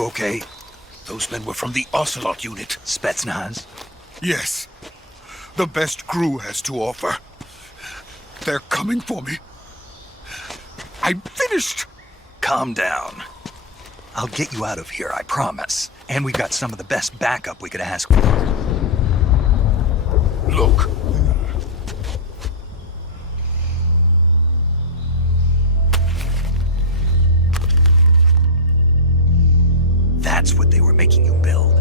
You okay? Those men were from the Ocelot unit. Spetsnaz? Yes. The best crew has to offer. They're coming for me. I'm finished. Calm down. I'll get you out of here, I promise. And we've got some of the best backup we could ask for. Look. That's what they were making you build?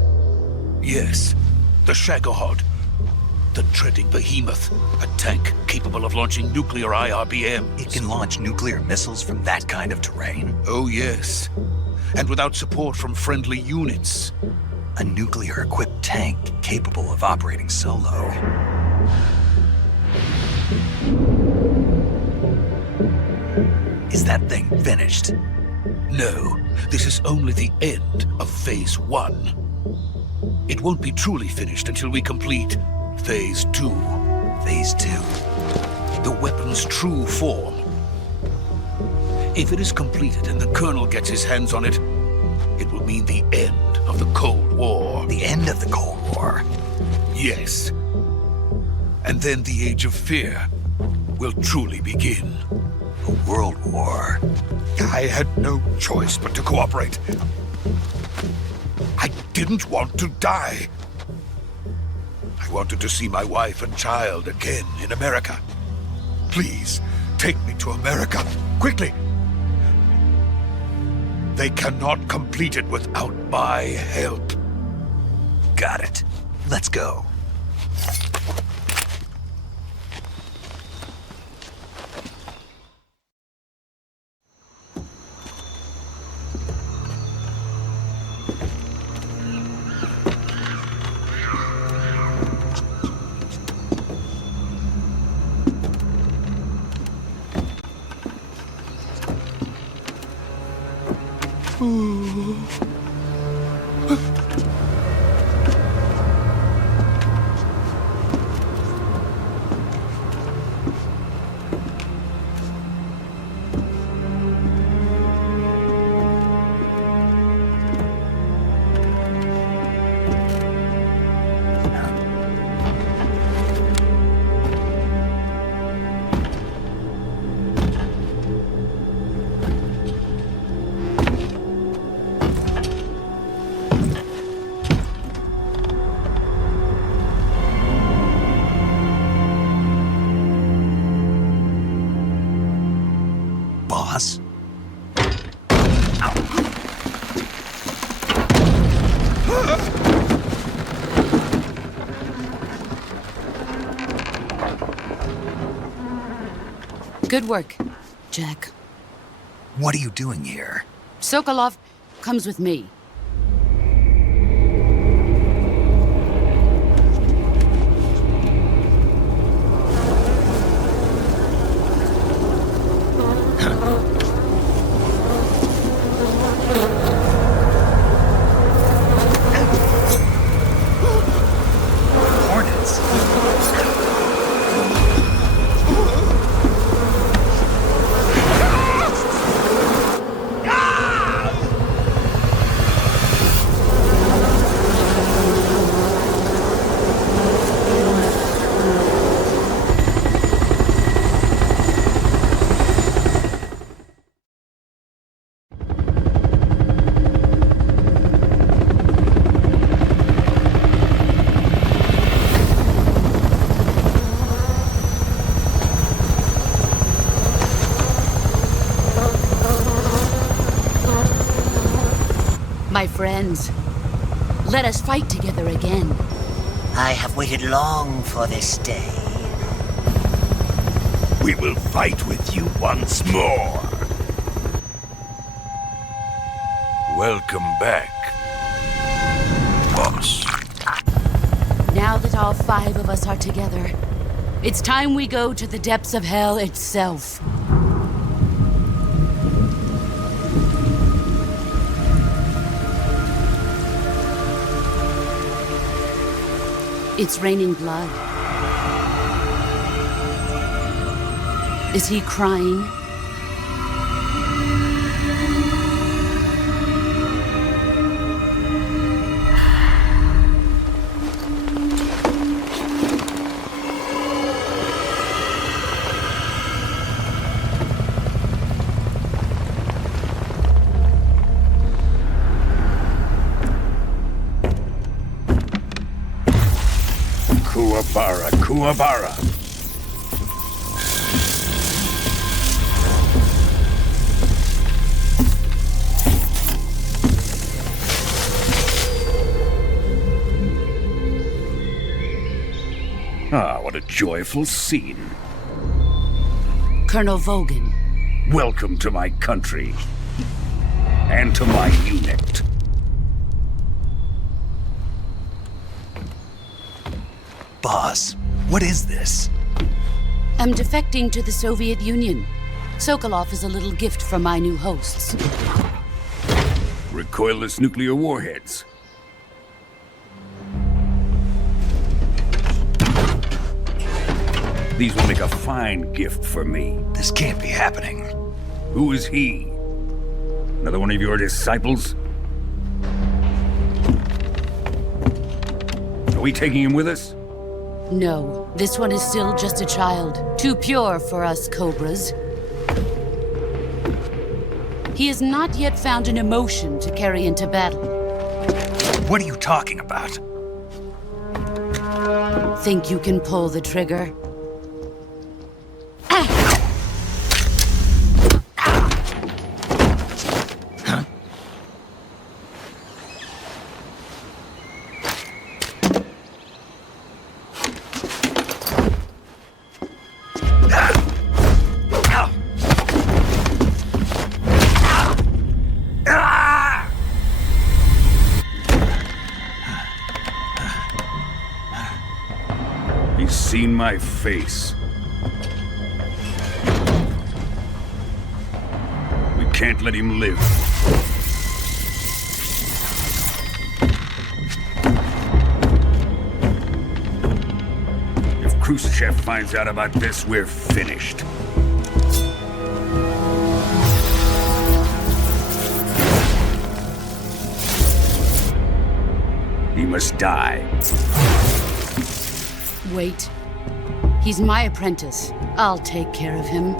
Yes. The Shagohod. The dreading behemoth. A tank capable of launching nuclear IRBMs. It can launch nuclear missiles from that kind of terrain? Oh, yes. And without support from friendly units. A nuclear-equipped tank capable of operating solo. Is that thing finished? No, this is only the end of Phase 1. It won't be truly finished until we complete Phase 2. Phase 2? The weapon's true form. If it is completed and the Colonel gets his hands on it, it will mean the end of the Cold War. The end of the Cold War? Yes. And then the Age of Fear will truly begin. A world war? I had no choice but to cooperate. I didn't want to die. I wanted to see my wife and child again in America. Please, take me to America, quickly. They cannot complete it without my help. Got it. Let's go. Boss? Good work, Jack. What are you doing here? Sokolov comes with me. My friends, let us fight together again. I have waited long for this day. We will fight with you once more. Welcome back, boss. Now that all 5 of us are together, it's time we go to the depths of hell itself. It's raining blood. Is he crying? Kuwabara, Kuwabara. Ah, what a joyful scene. Colonel Vogan. Welcome to my country. And to my unit. Boss, what is this? I'm defecting to the Soviet Union. Sokolov is a little gift from my new hosts. Recoilless nuclear warheads. These will make a fine gift for me. This can't be happening. Who is he? Another one of your disciples? Are we taking him with us? No, this one is still just a child. Too pure for us Cobras. He has not yet found an emotion to carry into battle. What are you talking about? Think you can pull the trigger? He's seen my face. We can't let him live. If Khrushchev finds out about this, we're finished. He must die. Wait. He's my apprentice. I'll take care of him.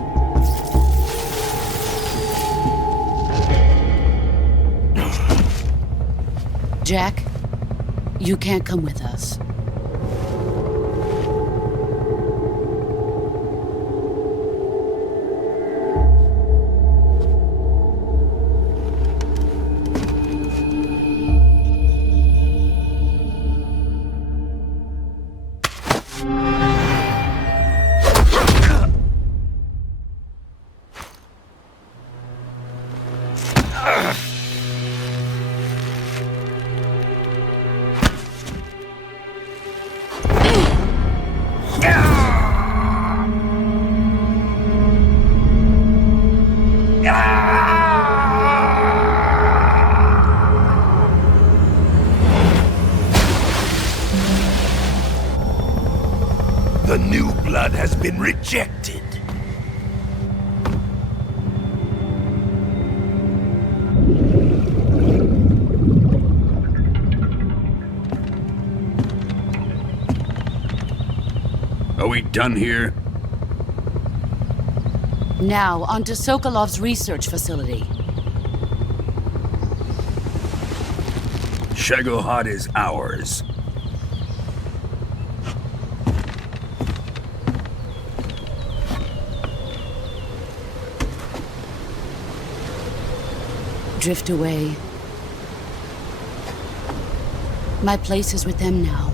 Jack, you can't come with us. The new blood has been rejected. Are we done here? Now, onto Sokolov's research facility. Shagohod is ours. Drift away. My place is with them now.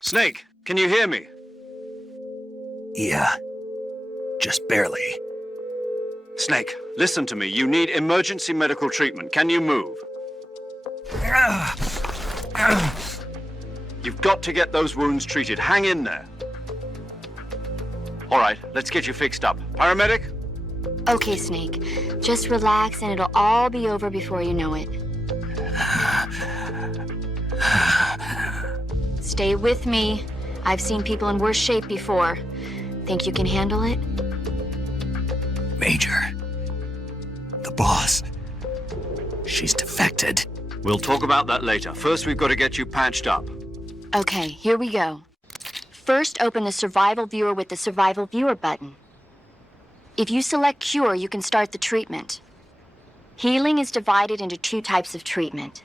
Snake, can you hear me? Yeah. Just barely. Snake, listen to me. You need emergency medical treatment. Can you move? You've got to get those wounds treated. Hang in there. All right, let's get you fixed up. Paramedic? Okay, Snake. Just relax and it'll all be over before you know it. Stay with me. I've seen people in worse shape before. Think you can handle it? Major. The boss. She's defected. We'll talk about that later. First, we've got to get you patched up. Okay, here we go. First, open the Survival Viewer with the Survival Viewer button. If you select Cure, you can start the treatment. Healing is divided into 2 types of treatment: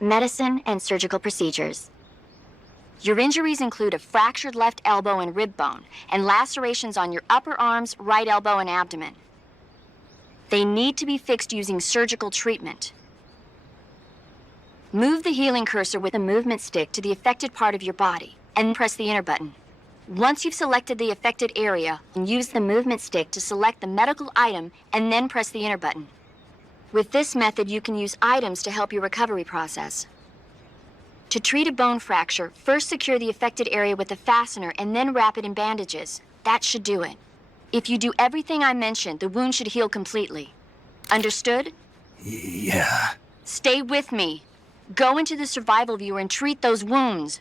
medicine and surgical procedures. Your injuries include a fractured left elbow and rib bone, and lacerations on your upper arms, right elbow, and abdomen. They need to be fixed using surgical treatment. Move the healing cursor with a movement stick to the affected part of your body, and press the enter button. Once you've selected the affected area, use the movement stick to select the medical item, and then press the enter button. With this method, you can use items to help your recovery process. To treat a bone fracture, first secure the affected area with a fastener and then wrap it in bandages. That should do it. If you do everything I mentioned, the wound should heal completely. Understood? Yeah. Stay with me. Go into the Survival Viewer and treat those wounds.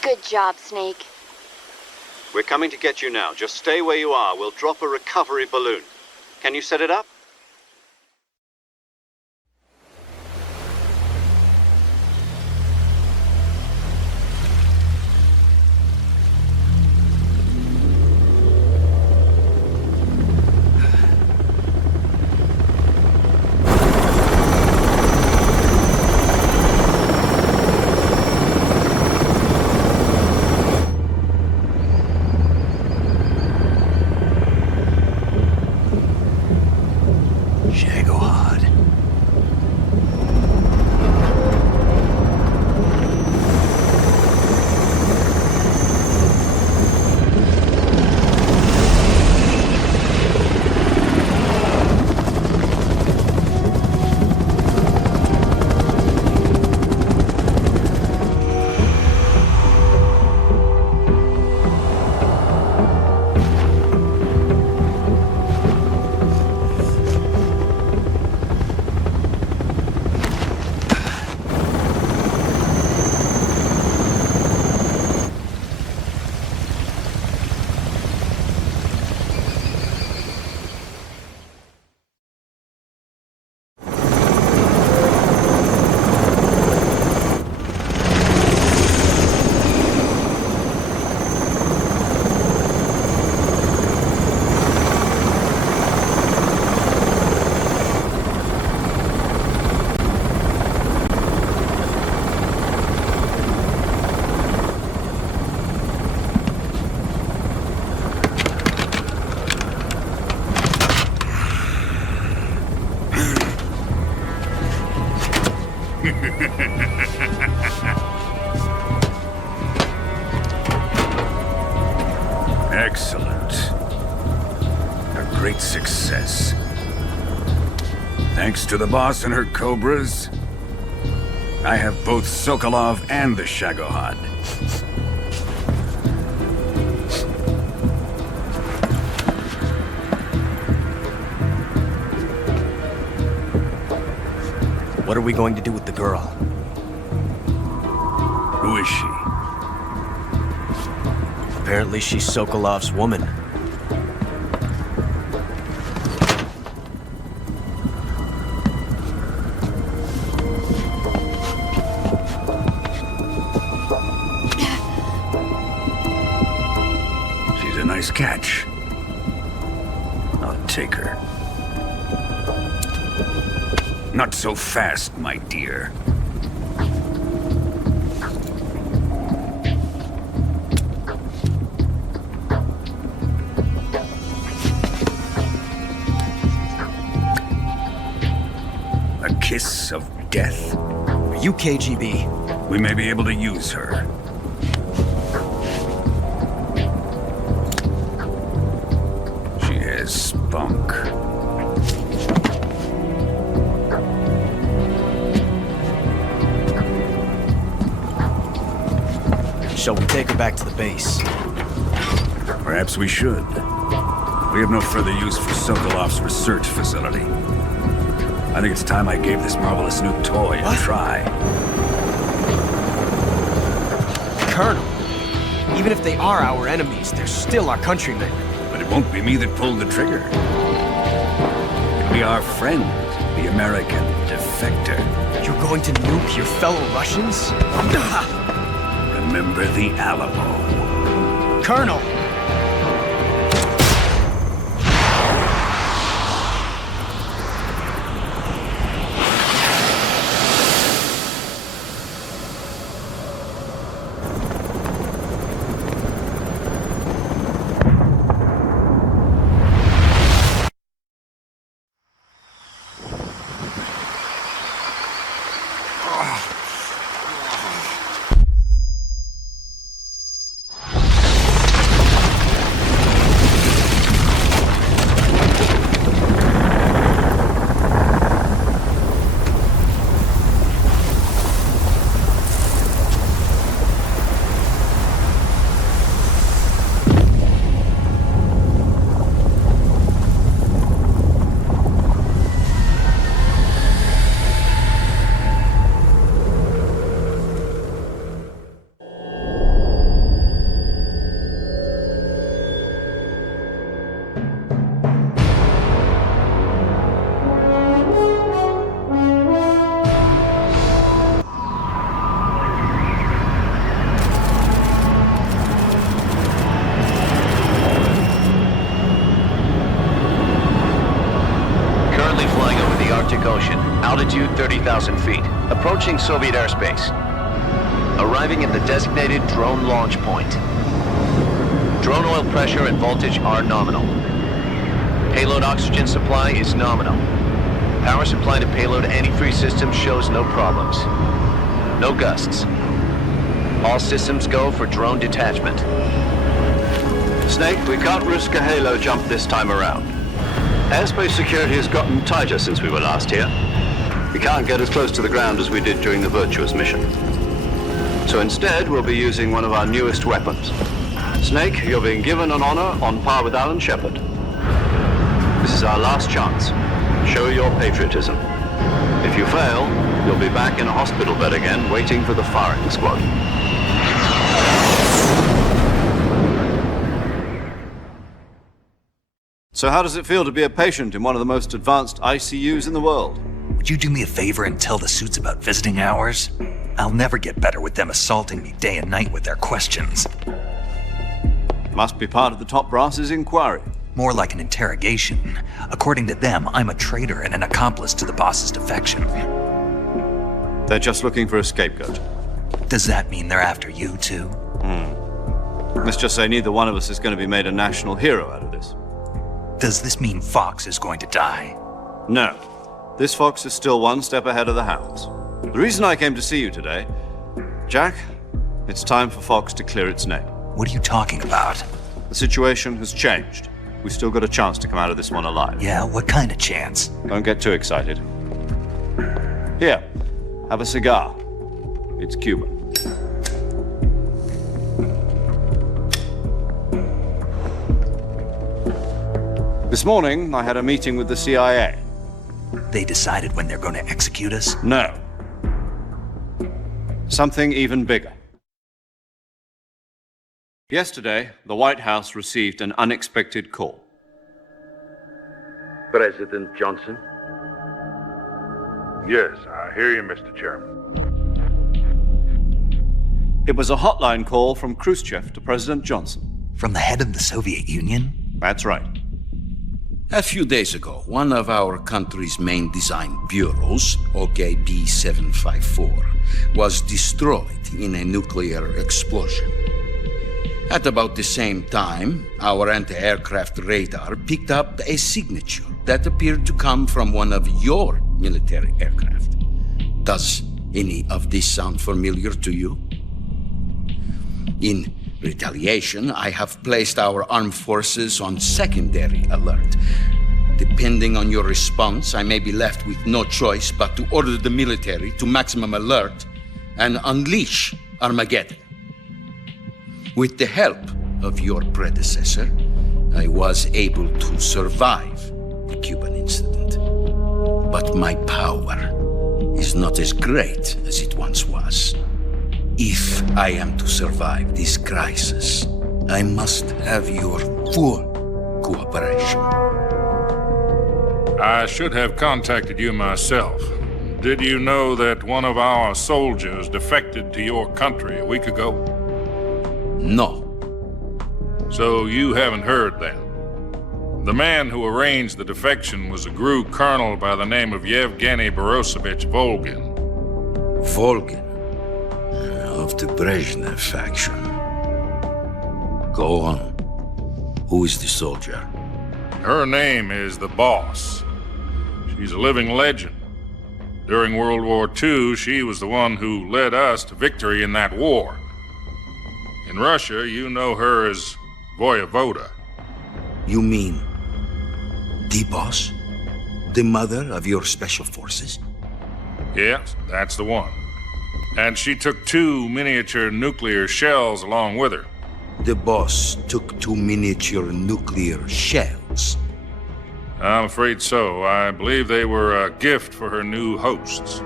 Good job, Snake. We're coming to get you now. Just stay where you are. We'll drop a recovery balloon. Can you set it up? Excellent. A great success. Thanks to the boss and her cobras, I have both Sokolov and the Shagohod. What are we going to do with the girl? Who is she? Apparently she's Sokolov's woman. She's a nice catch. I'll take her. Not so fast, my dear. A kiss of death? Are you KGB? We may be able to use her. She has spunk. Shall we take her back to the base? Perhaps we should. We have no further use for Sokolov's research facility. I think it's time I gave this marvelous new toy a try. Colonel, even if they are our enemies, they're still our countrymen. But it won't be me that pulled the trigger. It'll be our friend, the American defector. You're going to nuke your fellow Russians? Remember the Alamo. Colonel! Ocean, altitude 30,000 feet, approaching Soviet airspace. Arriving at the designated drone launch point. Drone oil pressure and voltage are nominal. Payload oxygen supply is nominal. Power supply to payload antifreeze system shows no problems. No gusts. All systems go for drone detachment. Snake, we can't risk a halo jump this time around. Airspace security has gotten tighter since we were last here. We can't get as close to the ground as we did during the Virtuous mission. So instead, we'll be using one of our newest weapons. Snake, you're being given an honor on par with Alan Shepard. This is our last chance. Show your patriotism. If you fail, you'll be back in a hospital bed again, waiting for the firing squad. So how does it feel to be a patient in one of the most advanced ICUs in the world? Would you do me a favor and tell the suits about visiting hours? I'll never get better with them assaulting me day and night with their questions. Must be part of the top brass's inquiry. More like an interrogation. According to them, I'm a traitor and an accomplice to the boss's defection. They're just looking for a scapegoat. Does that mean they're after you, too? Let's just say neither one of us is going to be made a national hero out of this. Does this mean Fox is going to die? No. This fox is still one step ahead of the hounds. The reason I came to see you today, Jack, it's time for Fox to clear its name. What are you talking about? The situation has changed. We've still got a chance to come out of this one alive. Yeah, what kind of chance? Don't get too excited. Here, have a cigar. It's Cuban. This morning, I had a meeting with the CIA. They decided when they're going to execute us? No. Something even bigger. Yesterday, the White House received an unexpected call. President Johnson? Yes, I hear you, Mr. Chairman. It was a hotline call from Khrushchev to President Johnson. From the head of the Soviet Union? That's right. A few days ago, one of our country's main design bureaus, OKB 754, was destroyed in a nuclear explosion. At about the same time, our anti-aircraft radar picked up a signature that appeared to come from one of your military aircraft. Does any of this sound familiar to you? In retaliation, I have placed our armed forces on secondary alert. Depending on your response, I may be left with no choice but to order the military to maximum alert and unleash Armageddon. With the help of your predecessor, I was able to survive the Cuban incident. But my power is not as great as it once was. If I am to survive this crisis, I must have your full cooperation. I should have contacted you myself. Did you know that one of our soldiers defected to your country a week ago? No. So you haven't heard then. The man who arranged the defection was a GRU colonel by the name of Yevgeny Borosovich Volgin. Volgin, of the Brezhnev faction. Go on. Who is the soldier? Her name is the Boss. She's a living legend. During World War II, she was the one who led us to victory in that war. In Russia, you know her as Voyevoda. You mean the Boss? The mother of your special forces? Yes, that's the one. And she took 2 miniature nuclear shells along with her. The Boss took 2 miniature nuclear shells. I'm afraid so. I believe they were a gift for her new hosts.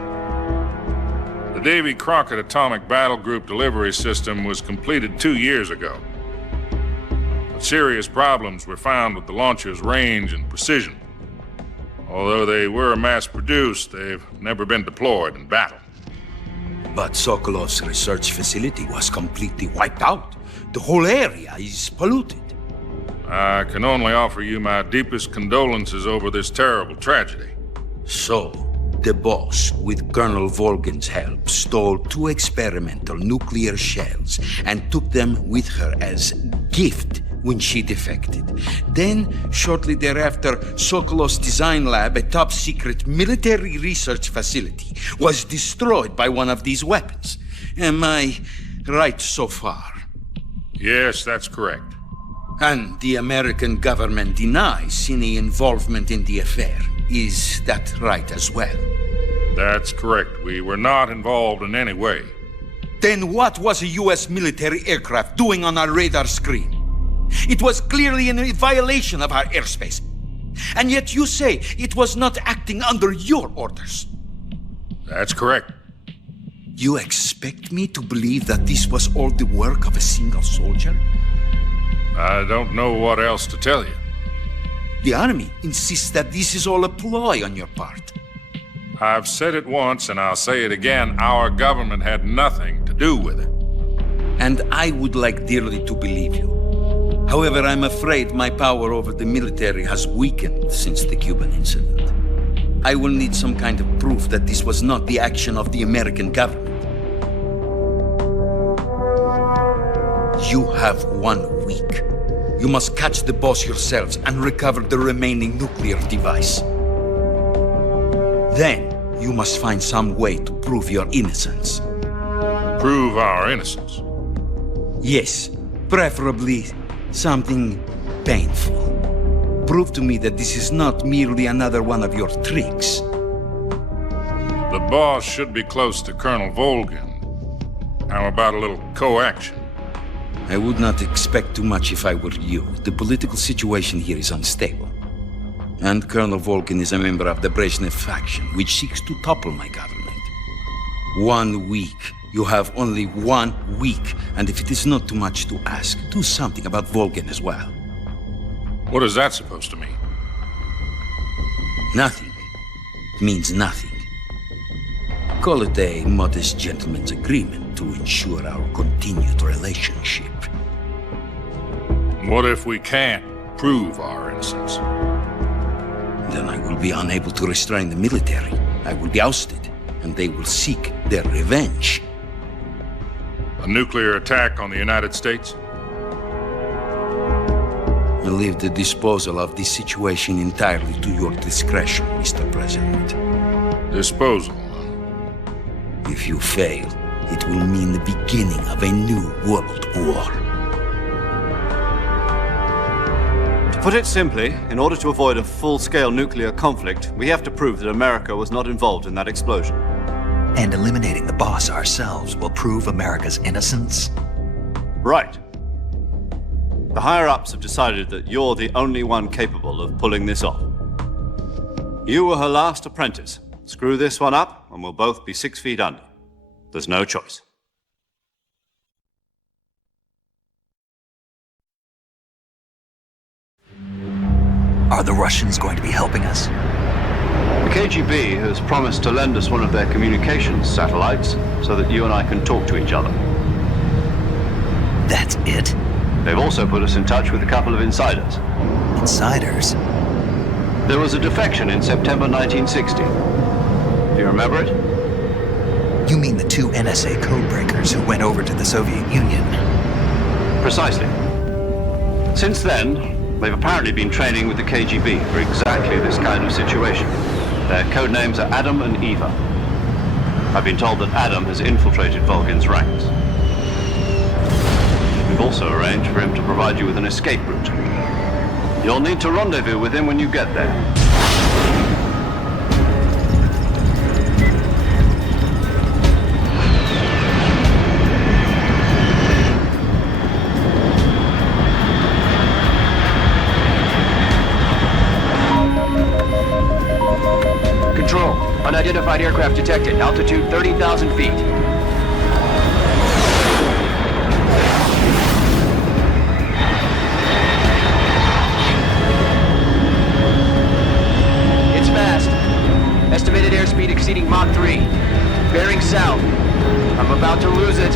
The Davy Crockett Atomic Battle Group delivery system was completed 2 years ago. But serious problems were found with the launcher's range and precision. Although they were mass-produced, they've never been deployed in battle. But Sokolov's research facility was completely wiped out. The whole area is polluted. I can only offer you my deepest condolences over this terrible tragedy. So, the Boss, with Colonel Volgin's help, stole 2 experimental nuclear shells and took them with her as gift when she defected. Then, shortly thereafter, Sokolov's design lab, a top-secret military research facility, was destroyed by one of these weapons. Am I right so far? Yes, that's correct. And the American government denies any involvement in the affair. Is that right as well? That's correct. We were not involved in any way. Then what was a U.S. military aircraft doing on our radar screen? It was clearly in violation of our airspace. And yet you say it was not acting under your orders. That's correct. You expect me to believe that this was all the work of a single soldier? I don't know what else to tell you. The army insists that this is all a ploy on your part. I've said it once and I'll say it again. Our government had nothing to do with it. And I would like dearly to believe you. However, I'm afraid my power over the military has weakened since the Cuban incident. I will need some kind of proof that this was not the action of the American government. You have 1 week. You must catch the Boss yourselves and recover the remaining nuclear device. Then, you must find some way to prove your innocence. Prove our innocence. Yes, preferably something painful. Prove to me that this is not merely another one of your tricks. The boss should be close to Colonel Volgin. How about a little co-action? I would not expect too much if I were you. The political situation here is unstable. And Colonel Volgin is a member of the Brezhnev faction, which seeks to topple my government. 1 week. You have only 1 week, and if it is not too much to ask, do something about Volgin as well. What is that supposed to mean? Nothing. It means nothing. Call it a modest gentleman's agreement to ensure our continued relationship. What if we can't prove our innocence? Then I will be unable to restrain the military. I will be ousted, and they will seek their revenge. A nuclear attack on the United States? I leave the disposal of this situation entirely to your discretion, Mr. President. Disposal. If you fail, it will mean the beginning of a new world war. To put it simply, in order to avoid a full-scale nuclear conflict, we have to prove that America was not involved in that explosion. And eliminating the boss ourselves will prove America's innocence? Right. The higher-ups have decided that you're the only one capable of pulling this off. You were her last apprentice. Screw this one up, and we'll both be 6 feet under. There's no choice. Are the Russians going to be helping us? The KGB has promised to lend us one of their communications satellites so that you and I can talk to each other. That's it? They've also put us in touch with a couple of insiders. Insiders? There was a defection in September 1960. Do you remember it? You mean the 2 NSA codebreakers who went over to the Soviet Union? Precisely. Since then, they've apparently been training with the KGB for exactly this kind of situation. Their code names are Adam and Eva. I've been told that Adam has infiltrated Volgin's ranks. We've also arranged for him to provide you with an escape route. You'll need to rendezvous with him when you get there. Control, unidentified aircraft detected. Altitude 30,000 feet. It's fast. Estimated airspeed exceeding Mach 3. Bearing south. I'm about to lose it.